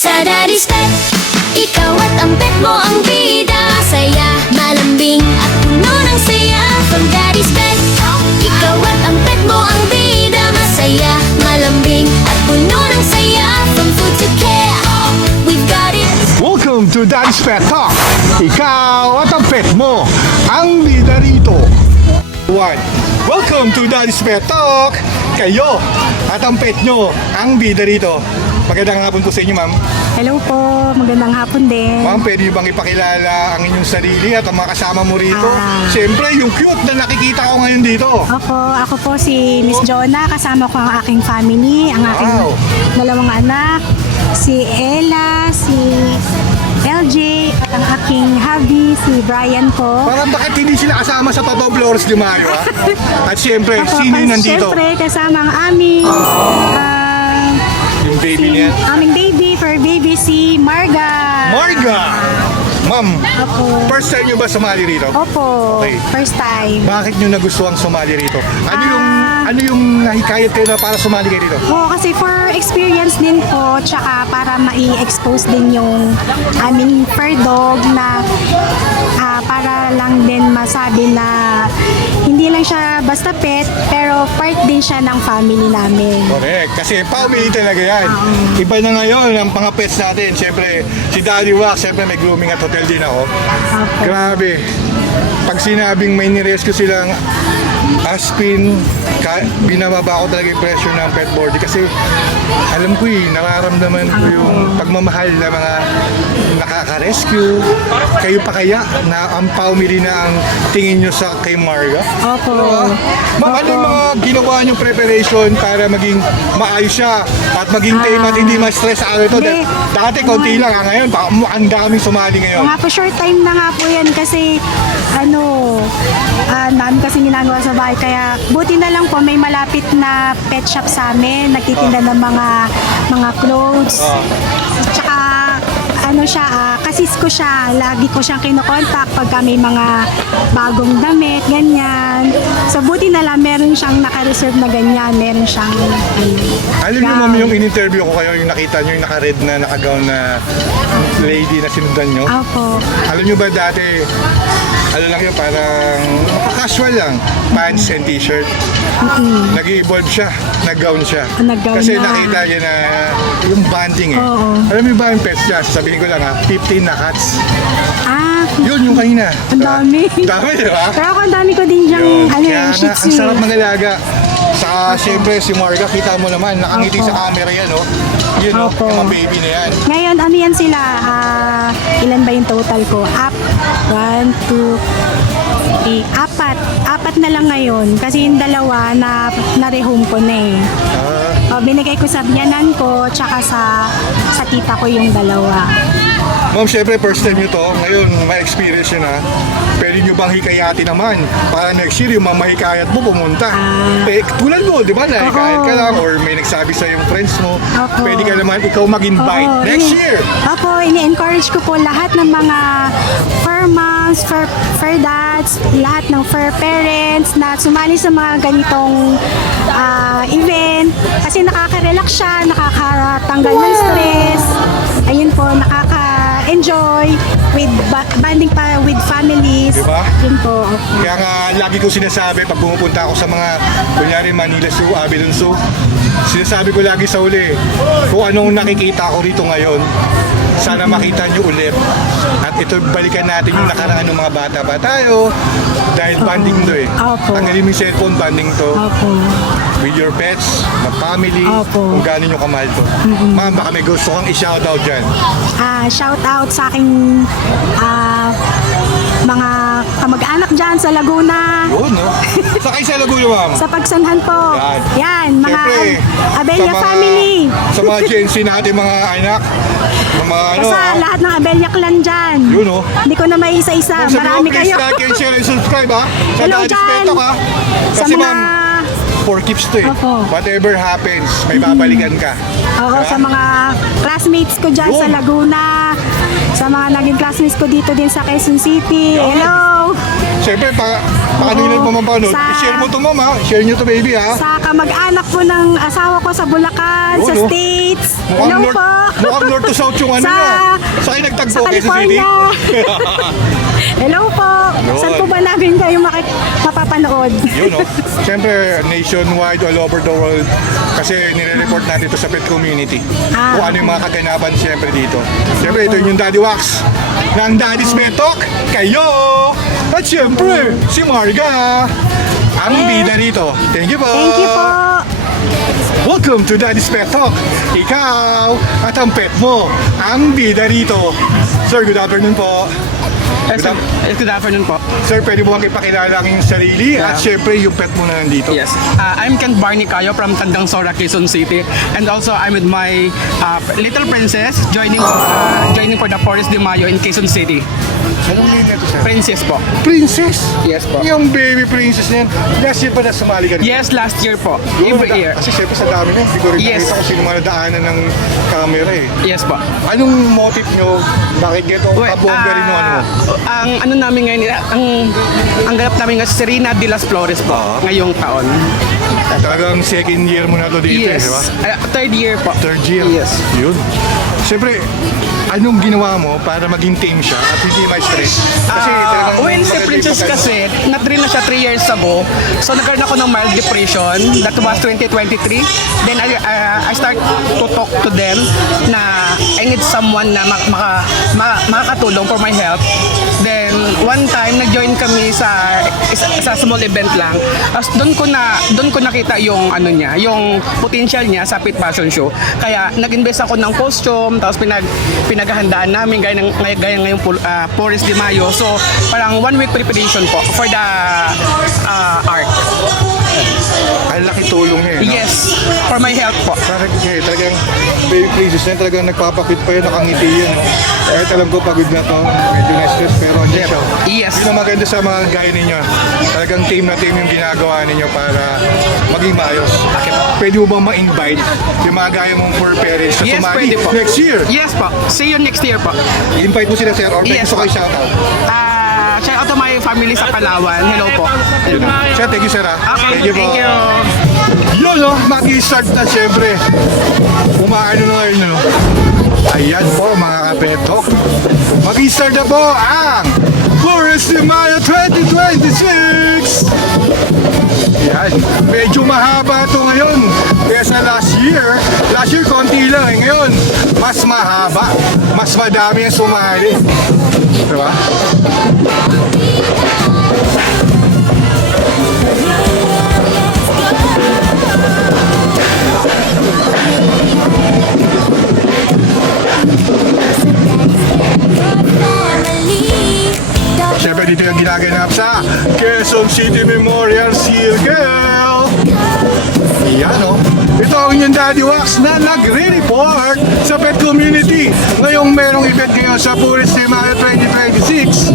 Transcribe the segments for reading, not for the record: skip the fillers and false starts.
Sa Daddy's Pet, ikaw at ang pet mo ang bida. Saya, malambing at puno ng saya. From Daddy's Pet, ikaw at ang pet mo ang bida. Masaya, malambing at puno ng saya. From food to care, we've got it. Welcome to Daddy's Pet Talk. Ikaw at ang pet mo ang bida rito. Welcome to Daddy's Pet Talk. Kayo at ang pet nyo ang bida rito. Magandang hapon po sa inyo, ma'am. Hello po, magandang hapon din. Ma'am, pwede niyo bang ipakilala ang inyong sarili at ang mga kasama mo rito? Siyempre, yung cute na nakikita ko ngayon dito. Ako po si Miss Jonah, kasama ko ang aking family, ang aking Wow. dalawang anak, si Ella, si LJ, at ang aking hubby, si Brian po. Parang bakit hindi sila kasama sa Toto Flores de Mayo, ha? At siyempre, sino yung nandito? Siyempre, kasama ang aming Yung baby niya. aming baby, for baby si Marga. Marga! Ma'am, Opo. first time nyo ba sumali rito? Opo, Okay. first time. Bakit nyo nagustuhan sumali rito? Ano yung nahikayat kayo na para sumali kayo dito? Oo, kasi for experience din po, tsaka para mai-expose din yung aming fur dog na para lang din masabi na hindi lang siya basta pet, pero part din siya ng family namin. Correct, kasi family talaga yan. Iba na ngayon ang mga pets natin. Siyempre, si Daddy Wax, siyempre may grooming at hotel din ako. Opo. Grabe. Pag sinabing may nirescue silang Aspin, binababa ko talaga yung pressure ng pet board kasi alam ko nararamdaman ko yung pagmamahal na mga nakaka-rescue. Kayo pa kaya na ang family na ang tingin nyo sa kay Marga? Opo. Ma'am, ano yung mga ginawa niyong preparation para maging maayos siya at maging tame at hindi ma-stress sa araw ito? Hindi. Dati konti lang, ngayon ang daming sumali ngayon. Nga po, short time na nga po yan kasi namin kasi ginagawa sa bahay. Kaya buti na lang po may malapit na pet shop sa amin. Nagtitinda ng mga clothes. Tsaka kasis ko siya. Lagi ko siyang kinokontak pagka may mga bagong damit, ganyan. So buti na lang meron siyang naka-reserve na ganyan. Meron siyang Alam niyo, ma'am, yung in-interview ko kayo, yung nakita niyo yung naka-red na naka-gown na lady na sinundan niyo. Opo. Alam niyo ba dati, ano lang yun, parang casual lang, pants and t-shirt. Nag-evolve siya, nag-gown siya. Nag-gown Kasi na. nakita niya na yung banding eh. Oo. Alam niyo ba yung pets niya? Sabihin ko lang 15 na cats. Yun, yung kanina. Ang dami. Dami, di ba? Pero ako ang dami ko din diyang Kaya Shih nga, Tzu. ang sarap mag-alaga. Saka siyempre si Marga, kita mo naman, nakangiti sa camera yan, oh. Yun, oh, Opo. yung mga baby na yan. Ngayon, ano yan sila? Ilan ba yung total ko? 1, 2, 3, apat na lang ngayon. Kasi yung dalawa na-rehome ko na eh. Binigay ko sa biyanan ko, tsaka sa tita ko yung dalawa. Ma'am, syempre first time nyo to, ngayon may experience yun ha. Pwede nyo bang hikayati naman para next year yung mamahikayat mo pumunta? Tulad mo, di ba? Nahikayat ka lang or may nagsabi sa yung friends mo, Opo. pwede ka naman ikaw mag-invite Oo, next year. Opo, ini-encourage ko po lahat ng mga fur moms, fur dads, lahat ng fur parents na sumali sa mga ganitong event kasi nakaka-relax siya, nakakatanggal ng stress. Ayun po, nakaka-enjoy with banding pa with families. Diba? Yun po. Kaya nga lagi ko sinasabi pag pumupunta ako sa mga kunyari Manila Zoo, Avilon Zoo, sinasabi ko lagi sa uli kung anong nakikita ko rito ngayon, sana makita nyo ulit. At ito, balikan natin yung nakaraan ng mga bata pa tayo dahil banding to eh. Opo. Tanggalin mo yung cellphone, banding to Opo. with your pets, the family, Opo. kung gaano nyo kamahal to. Ma'am, baka may gusto kang i-shoutout dyan. Shout out sa aking mga kamag-anak dyan sa Laguna. Yun, no? Sa kayo sa Laguna, ma'am. Sa Pagsanhan po. Yan, mga Siyempre, Abella sa mga- family. Sa mga Gen Z natin mga anak, mga Basta lahat ng Abella clan dyan. Yun, oh. Hindi ko na may isa-isa. Marami please kayo. like and share and subscribe ha. Sa Hello Daddy's dyan. Pet Talk ha. Sa Kasi mga... ma'am, for keeps to eh. Opo. Whatever happens, may babalikan ka. Oo, Diba? sa mga classmates ko dyan sa Yun. Laguna. Sa mga naging classmates ko dito din sa Quezon City. Yun. Hello! Siyempre, paano yun ang mamapanood? Sa- I-share mo to ma'am ha. Share nyo to baby ha. Sa kamag-anak po ng asawa ko sa Bulacan, Yun, sa oh. States. Hello north, po. mukhang north to south yung ano Sa- niya. Sa kayo nagtagpo, sa Quezon City? California. Hello po. Saan po ba namin kayo mapapanood? Yun, no? Siyempre, nationwide, all over the world. Kasi nire-report natin ito sa pet community. Kung ano yung mga kaganapan siyempre dito. Siyempre, ito yung Daddy Wax ng Daddy's Pet Talk. Kayo! At siyempre, si Marga. Ang bida rito. Thank you po! Thank you po. Welcome to Daddy's Pet Talk. Ikaw at ang pet mo. Ang bida rito. Sir, good afternoon po. Good afternoon po. Sir, pwede mo bang ipakilala ang iyong sarili at syempre yung pet mo na nandito? Yes. I'm Kent Barney Cayo from Tandang Sora, Quezon City. And also, I'm with my little princess joining for the Forest de Mayo in Quezon City. Anong name nito, sir? Princess po. Princess? Yes po. Yung baby princess na yan. Last year pa na sumali ka rin? Yes, last year po. Yun, Every year. Kasi syempre sa dami na, hindi ko rin Yes. nakita kung sino mga nadaanan ng camera eh. Yes po. Anong motive nyo? Bakit ganito? Kabongga rin yung ano mo? Ang ano namin ngayon, ang ganap namin ngayon, Serena de las Flores po, ngayong taon. Talagang second year mo na to dito eh, Yes. di ba? Third year po. Third year. Yes. Yun. Siyempre, anong ginawa mo para maging tame siya at hindi ma-stress? Kasi talagang Well, si maganda Princess yung kasi, na-train na siya 3 years ago. So, nagkaroon ako ng mild depression. That was 2023. Then, I start to talk to them na I need someone na makakatulong for my health. Then, one time, nag-join kami sa small event lang. As doon ko nakita yung ano niya, yung potential niya sa Pet Fashion Show. Kaya, nag-invest ako ng costume, tapos pinaghahandaan namin gaya ngayong Forest de Mayo. So, parang 1 week preparation po for the art. Ang laki tulong niya eh, no? Yes, for my health po. Talagang baby princess na talagang nagpapakit pa yun, nakangiti yun. No? Kahit alam ko pagod na to, medyo na-stress pero hindi siya. Yes. Yun ang maganda sa mga gaya ninyo. Talagang team na team yung ginagawa ninyo para maging maayos. Pwede mo bang ma-invite yung mga gaya mong poor parents na Yes, sumali pwede po. next year? Yes po. See you next year po. I-invite mo sila, sir, or may Yes, gusto kayo po. shoutout? Shout out to my family sa Palawan. Hello po. Yun na. Sir, thank you, sir. Okay, thank you. Yun, no? Mag-i-start na, syempre. Umaano na ngayon, no? Ayan po, mga kapetok. Mag-i-start na po ang Forest de Mayo 2026! Yan. Medyo mahaba ito ngayon. Kaya sa last year konti lang. Eh. Ngayon, mas mahaba. Mas madami ang sumali. Diba? Siyempre dito yung ginaganap sa Quezon City Memorial Seal Girl. Yan o. Ito ang inyong Daddy Wax na nagre-report sa pet community. Ngayong merong event ngayon sa Forest de Mayo 2026.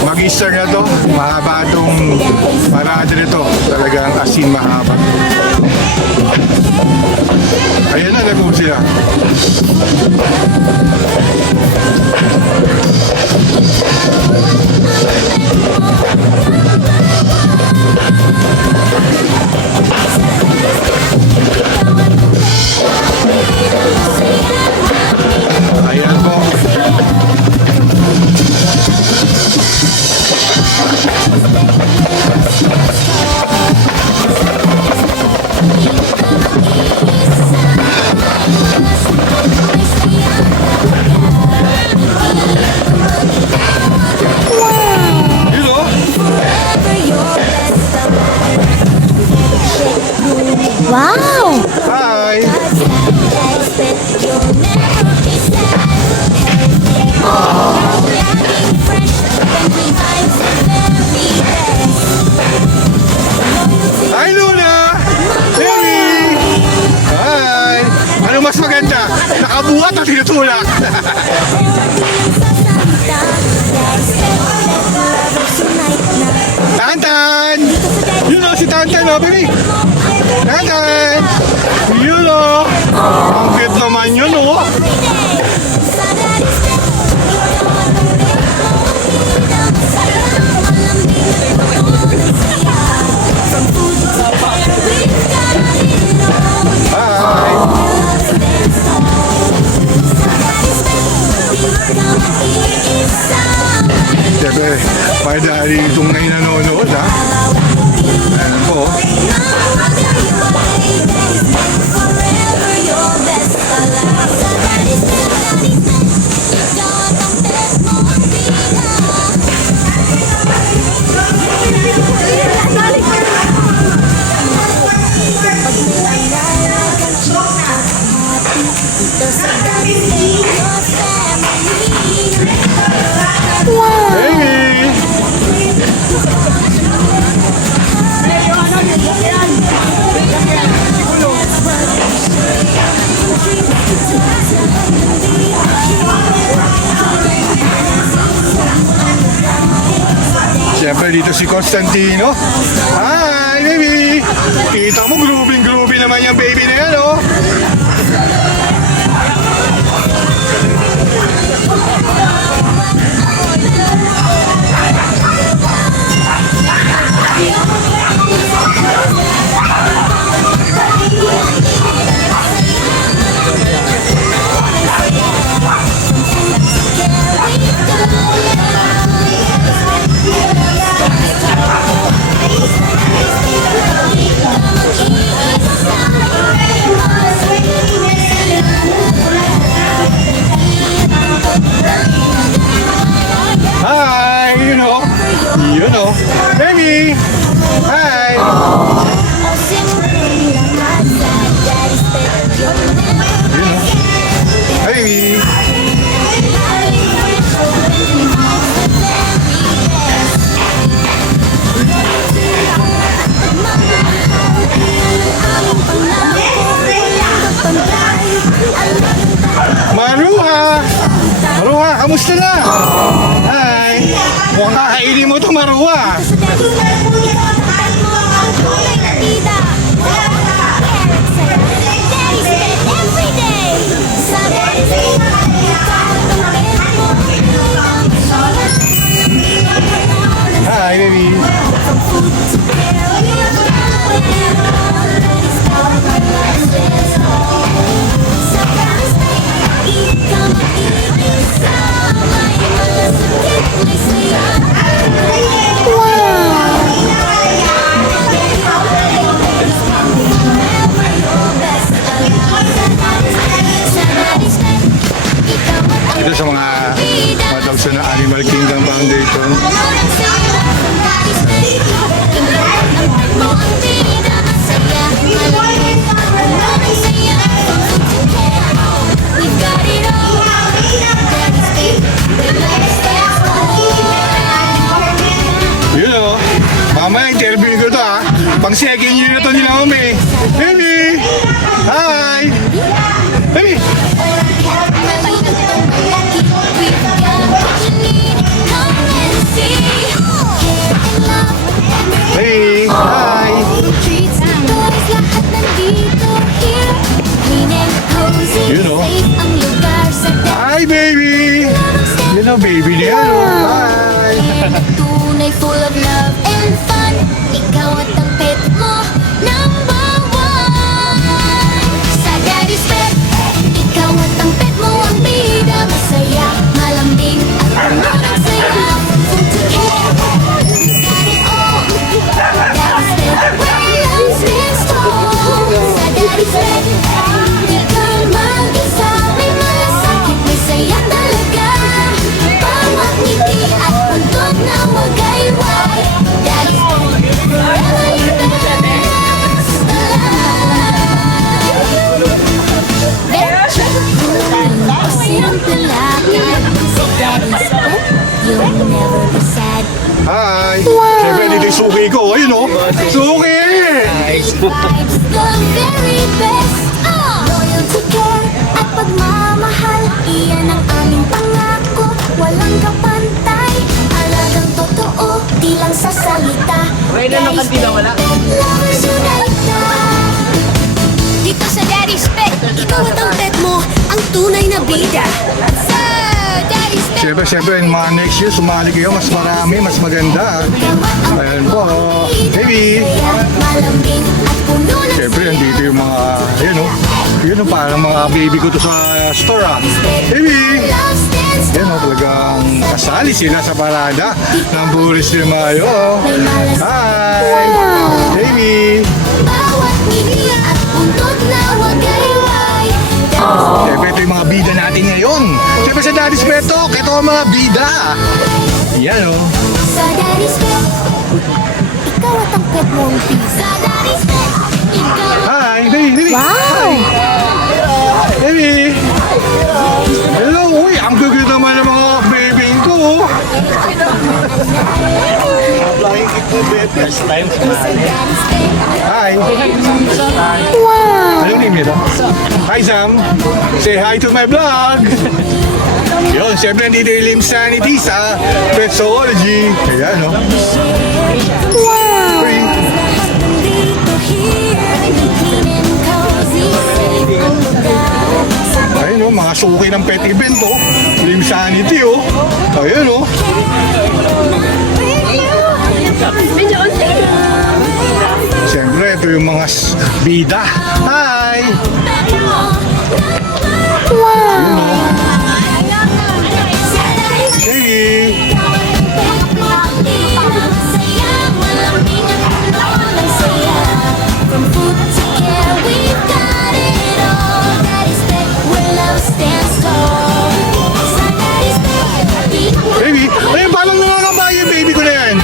Mag-Easter na to. Mahaba itong parada nito. Talagang asin mahaba. Ayan na, nag sila. Ayan po. You know? Wow! Hi! Hi, Luna! Baby! Hi! Ano mas maganda? Nakabuhat at tinutulak? Tantan! Yun o, si Tantan o, baby! Tantan! Yun o! Ang cute naman yun o! Hi! Siyempre, my daddy itong na nanonood ha. Ayan po. Baby! Siyempre dito si Constantino. Hi, baby! Kita mo, groovy naman yung baby na yan, oh! Hi, you know, baby. Hi. You know, baby. Maruha, kamusta na? Hi. Mukhang kakainin mo ito, Maruha. Hi, baby. Ito sa mga matagsa ng Animal Kingdom Foundation. Yun o. Mamaya interview ko to ha. Pang second year na to nila Mami. Baby! Hi! Baby! Hey! Hi! You know. Hi, baby! Yun ang baby niya. Hi! Tunay full of love and fun. Ikaw at ang pet mo, number one. Sa Daddy's Pet, ikaw at ang pet mo ang bida. Masaya, malambing, at puno ng saya. Food to care, got it all. Daddy's Pet, where love stands tall. Sa Daddy's Pet, di ka mag-isa. May malasakit, may saya talaga. Bawat ngiti at pagod na wagayway. Daddy's Pet, forever your best alive. Betcha, simple lakad. Sa Daddy's Pet, you'll never be sad. Hi! Siyempre dito yung suki ko. Ayun o. Suki! Vibes, the very best. Loyalty, care, at pagmamahal. Iyan ang aming pangako. Walang kapantay. Alagang totoo, di lang sa salita. Ready na ng kantina, wala? Lovers unite na. Dito sa Daddy's Pet, ikaw at ang pet mo, ang tunay na bida. Sa Daddy's Pet, Siyempre, mga next year, sumali kayo. Mas marami, mas maganda. Ayan po. Baby! malambing at puno ng Siyempre, nandito yung mga, yun o. Yun o, parang mga baby ko to sa store ah. Baby! love stands Yan o, talagang kasali sila sa parada ng Buris de Mayo. Hi! Baby! Bawat ngiti at buntot na wagayway. Siyempre, ito yung mga bida natin ngayon. Siyempre sa Daddy's Pet Talk, ito ang mga bida. Yan o. Sa Daddy's Pet, ikaw at ang pet mong pizza. Sa Daddy's Pet, ikaw at Hi! Baby! Wow! Baby! Hello! Uy, ang gagawin naman ng mga baby ko. Hi! Wow! Anong name nito? Hi Sam! Say hi to my vlog! Yun, siyempre nandito yung Lim Sanity sa Petsology. Ayan, no? Wow! Uy, Dito here, clean and cozy, safe ang lugar. Sa ayun, no? Mga suki ng pet event, oh. Lim Sanity, oh. Ayun, oh. Siyempre, ito yung mga bida. Hi! Hey! From food to care, we've got it all. Daddy's Pet, where love stands tall. Sa Daddy's Pet, di Baby! Ayun, parang nangangabayo yung baby ko na yan.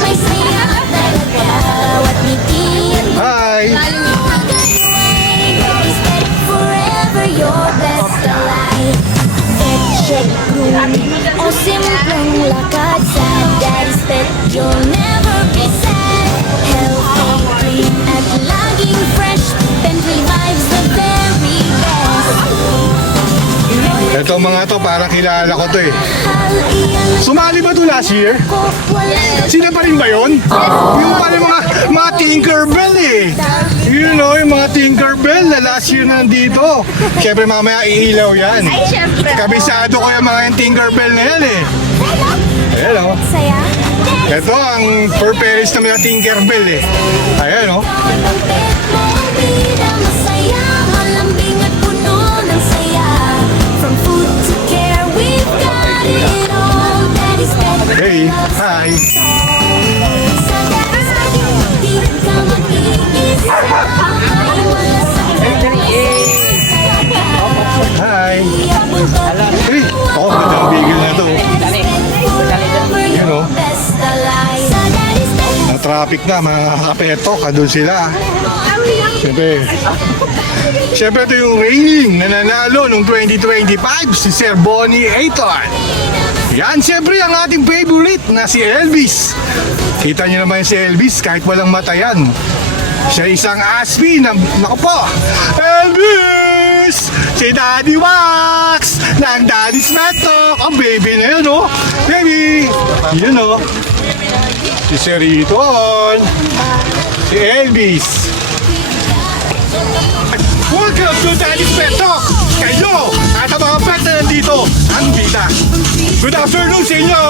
may saya talaga. Bawat ngiti at Hi! lalong wagayway. Daddy's Pet, forever your best alive. Pet check grooming o simpleng lakad sa Daddy's Pet, you'll never be sad. Healthy, clean at laging fresh. Bentley vibes the very best. Ito mga to, parang kilala ko to eh. Hal iyan Sumali ba to last year? ko wala. Sino pa rin ba yun? Yung pala mga Tinkerbell eh. You know, yung mga Tinkerbell na last year nandito. Siyempre mamaya iilaw yan. Kabisado ko yung mga Tinkerbell na yan eh. Ayan o. Saya. Ito ang purpose ng mga Tinkerbell eh. Ayan o. Masaya, malambing at puno ng saya. From food to care, we've got it all. Daddy's Pet. Hey, hi. Sa Daddy's Pet, di ka mag-iisa. Ay, wala sa Hi. Hey, ako magkabigil na to. You know. Best alive. Sa Daddy's Pet. Na traffic na, mga kapetok, andun sila. Siyempre ito yung reigning nananalo noong 2025, si Sir Bonnie Aiton. Yan, siyempre ang ating favorite na si Elvis. Kita niyo naman si Elvis kahit walang mata yan. Siya isang aspi na, naku po, Elvis! Si Daddy Wax! Ng Daddy's Pet Talk! Ang baby na yun, oh! Baby! Yun, oh! Si Sir Riton! Si Elvis! Welcome to Daddy's Pet Talk! Kayo at ang mga pet na nandito, ang bida. Good afternoon sa inyo!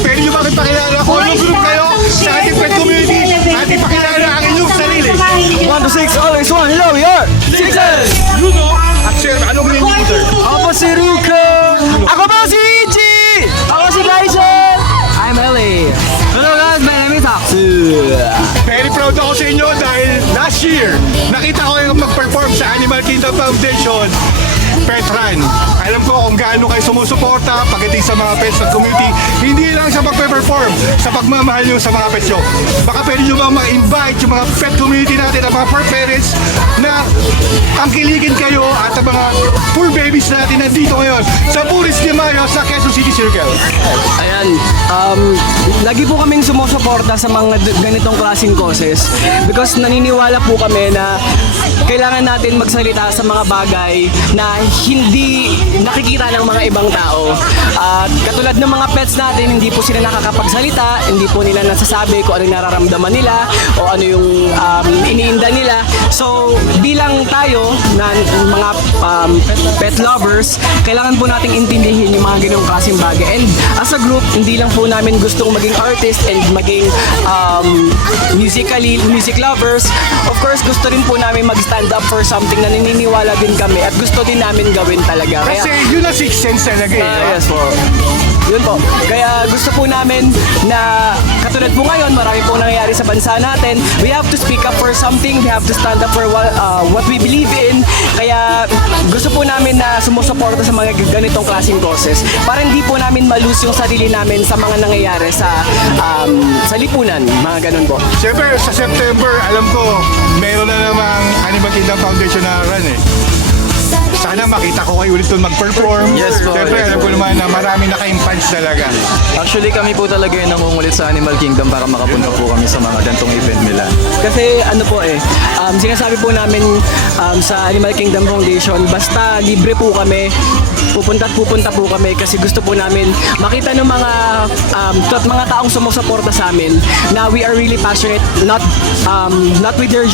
Pwede nyo bakit pakilala kung anong group kayo sa ating pet community at ipakilala ang inyong sarili. 1 to 6, always one. Hello, we are Sixers! You know, at Sir, anong name niyo, sir? Ako po si Ruko! Ako po si Ichi! Ako si Bryson! I'm Ellie! Hello guys, my name is Aksu! Very proud ako sa inyo dahil last year, nakita ko yung mag-perform sa Animal Kingdom Foundation Pet Run. Alam ko kung gaano kayo sumusuporta pagdating sa mga pets at community, hindi lang sa pag-perform, sa pagmamahal nyo sa mga pets nyo. Baka pwede nyo ba ma-invite yung mga pet community natin at mga fur parents na tangkiligin kayo at ang mga fur babies natin nandito ngayon sa Buris de Mayo sa Quezon City Circle. Ayan, lagi po kaming sumusuporta sa mga ganitong klaseng causes because naniniwala po kami na kailangan natin magsalita sa mga bagay na hindi nakikita ng mga ibang tao. At katulad ng mga pets natin, hindi po sila nakakapagsalita, hindi po nila nasasabi kung ano yung nararamdaman nila o ano yung iniinda nila. So, bilang tayo na mga pet lovers, kailangan po nating intindihin yung mga ganong klaseng bagay. And as a group, hindi lang po namin gustong maging artist and maging music lovers. Of course, gusto rin po namin mag-stand up for something na naniniwala din kami at gusto din namin gawin talaga. Kasi yun ang sixth sense talaga eh. Yes po. Yun po. Kaya gusto po namin na katulad po ngayon, marami pong nangyayari sa bansa natin. We have to speak up for something. We have to stand up for what we believe in. Kaya gusto po namin na sumusuporta sa mga ganitong klaseng causes para hindi po namin malose yung sarili namin sa mga nangyayari sa lipunan. Mga ganun po. Siyempre, sa September, alam ko, meron na namang Animal Kingdom Foundation na run eh. Sana makita ko kayo ulit doon mag-perform. Yes po, Siyempre, yes alam po. ko naman na marami na kayong fans talaga. Actually, kami po talaga yung nangungulit sa Animal Kingdom para makapunta po kami sa mga gantong event nila. Kasi ano po sinasabi po namin sa Animal Kingdom Foundation, basta libre po kami, pupunta po kami kasi gusto po namin makita ng mga taong sumusuporta sa amin na we are really passionate not with their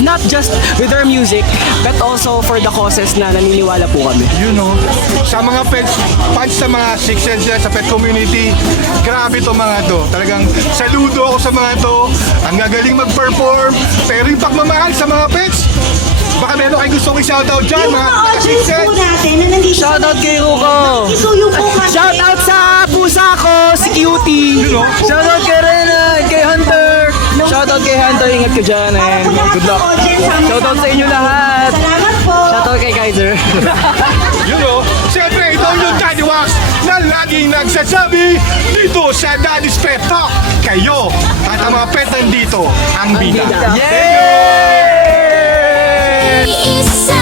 not just with their music but also for the causes na naniniwala po kami. You know, sa mga pets, fans sa mga Sixth Sense dyan, sa pet community, grabe to mga to. Talagang saludo ako sa mga to. Ang gagaling mag-perform. Pero yung pagmamahal sa mga pets, baka meron kayo gusto kong shoutout dyan, Yung mga mga Sixth audience po Sense. natin na nandito Shoutout kay Ruko! Isuyo po kami. Shoutout sa pusa ko, si Cutie! You know? Shoutout kay Renan, kay Hunter! Shoutout kay Hunter, ingat ka dyan and good luck! Shoutout sa inyo lahat! Salamat po. Shoutout kay Kaiser! You know, siyempre ito yung Daddy Wax na laging nagsasabi dito sa Daddy's Pet Talk. Kayo at ang mga pet nandito, ang bida. Yay! Isa